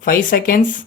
5 seconds.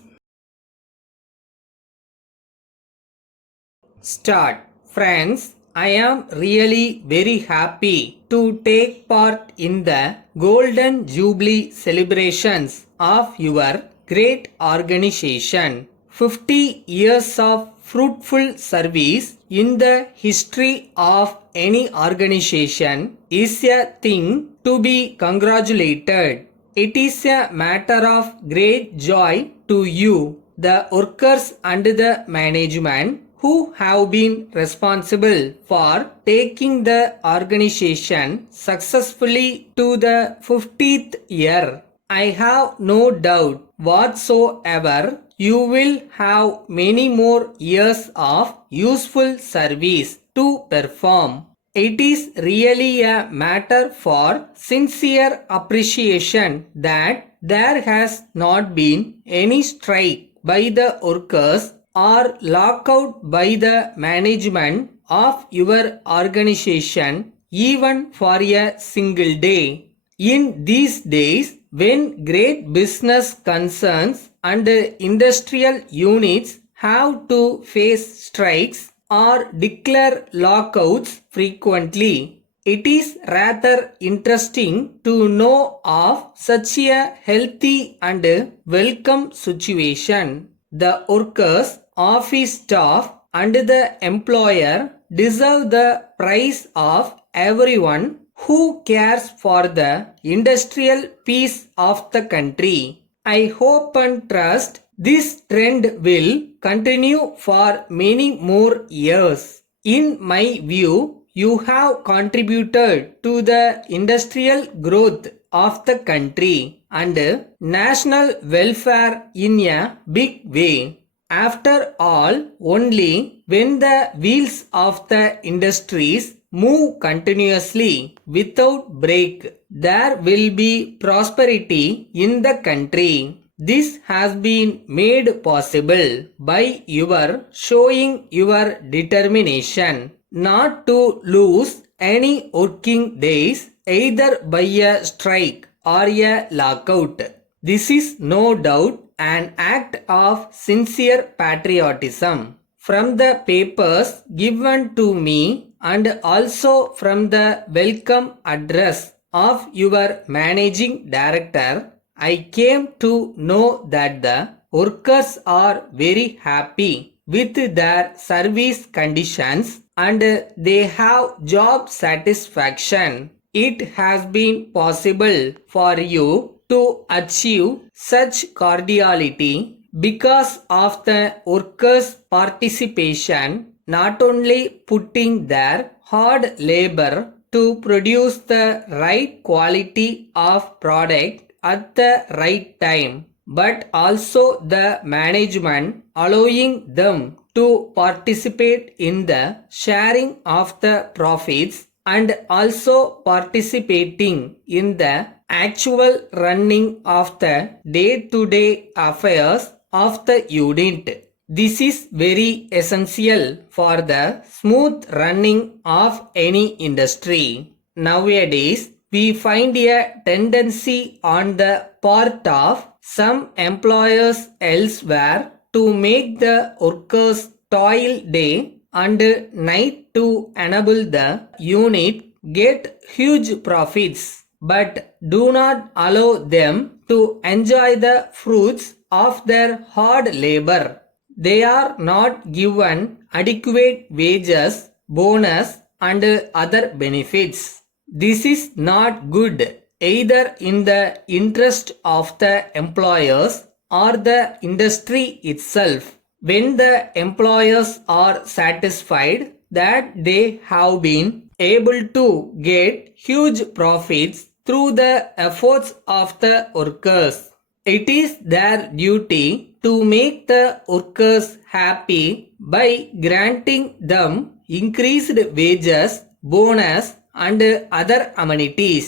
Start. Friends, I am really very happy to take part in the Golden Jubilee celebrations of your great organization. 50 years of fruitful service in the history of any organization is a thing to be congratulated. It is a matter of great joy to you, the workers and the management who have been responsible for taking the organization successfully to the 50th year. I have no doubt whatsoever you will have many more years of useful service to perform. It is really a matter for sincere appreciation that there has not been any strike by the workers or lockout by the management of your organization even for a single day. In these days, when great business concerns and industrial units have to face strikes or declare lockouts frequently, it is rather interesting to know of such a healthy and welcome situation. The workers, office staff, and the employer deserve the praise of everyone who cares for the industrial peace of the country. I hope and trust this trend will continue for many more years. In my view, you have contributed to the industrial growth of the country and national welfare in a big way. After all, only when the wheels of the industries move continuously without break, there will be prosperity in the country. This has been made possible by your showing your determination not to lose any working days either by a strike or a lockout. This is no doubt an act of sincere patriotism. From the papers given to me and also from the welcome address of your managing director, I came to know that the workers are very happy with their service conditions and they have job satisfaction. It has been possible for you to achieve such cordiality because of the workers' participation, not only putting their hard labor to produce the right quality of product at the right time, but also the management allowing them to participate in the sharing of the profits and also participating in the actual running of the day-to-day affairs of the unit. This is very essential for the smooth running of any industry. Nowadays, we find a tendency on the part of some employers elsewhere to make the workers toil day and night to enable the unit get huge profits, but do not allow them to enjoy the fruits of their hard labor. They are not given adequate wages, bonus, and other benefits. This is not good either in the interest of the employers or the industry itself. When the employers are satisfied that they have been able to get huge profits through the efforts of the workers, it is their duty to make the workers happy by granting them increased wages, bonus, and other amenities.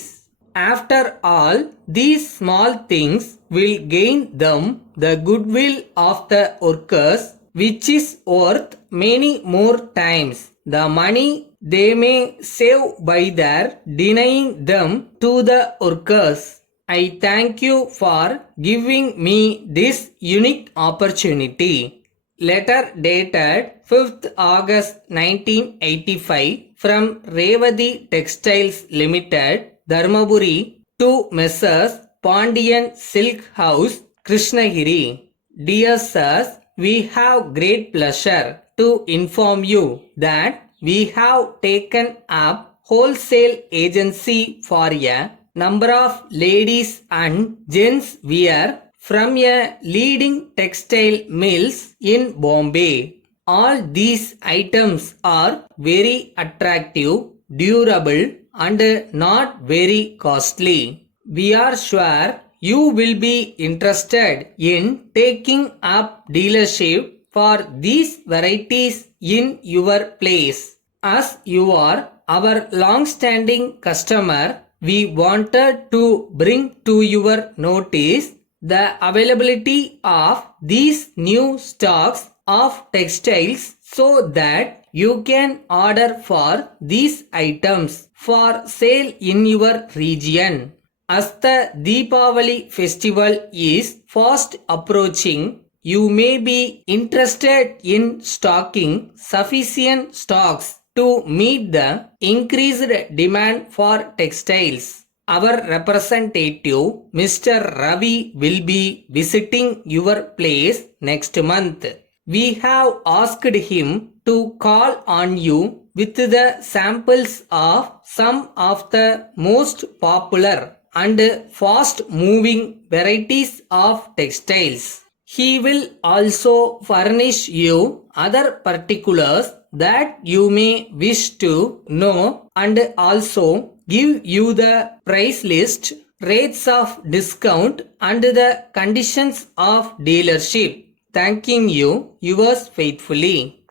After all, these small things will gain them the goodwill of the workers, which is worth many more times the money they may save by their denying them to the workers. I thank you for giving me this unique opportunity. Letter dated 5th August 1985 from Revati Textiles Limited, Dharmaburi to Messrs. Pandian Silk House, Krishnagiri. Dear sirs, we have great pleasure to inform you that we have taken up wholesale agency for a number of ladies and gents wear from a leading textile mills in Bombay. All these items are very attractive, durable and not very costly. We are sure you will be interested in taking up dealership for these varieties in your place. As you are our long-standing customer, we wanted to bring to your notice the availability of these new stocks of textiles so that you can order for these items for sale in your region. As the Deepavali festival is fast approaching, you may be interested in stocking sufficient stocks to meet the increased demand for textiles. Our representative, Mr. Ravi, will be visiting your place next month. We have asked him to call on you with the samples of some of the most popular and fast moving varieties of textiles. He will also furnish you other particulars that you may wish to know and also give you the price list, rates of discount and the conditions of dealership. Thanking you, yours faithfully.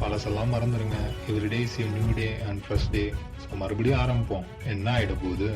பழசெல்லாம் மறந்துடுங்க. Every day is a new day and fresh day. So மறுபடியும் ஆரம்பிப்போம். என்ன ஆகிட போகுது?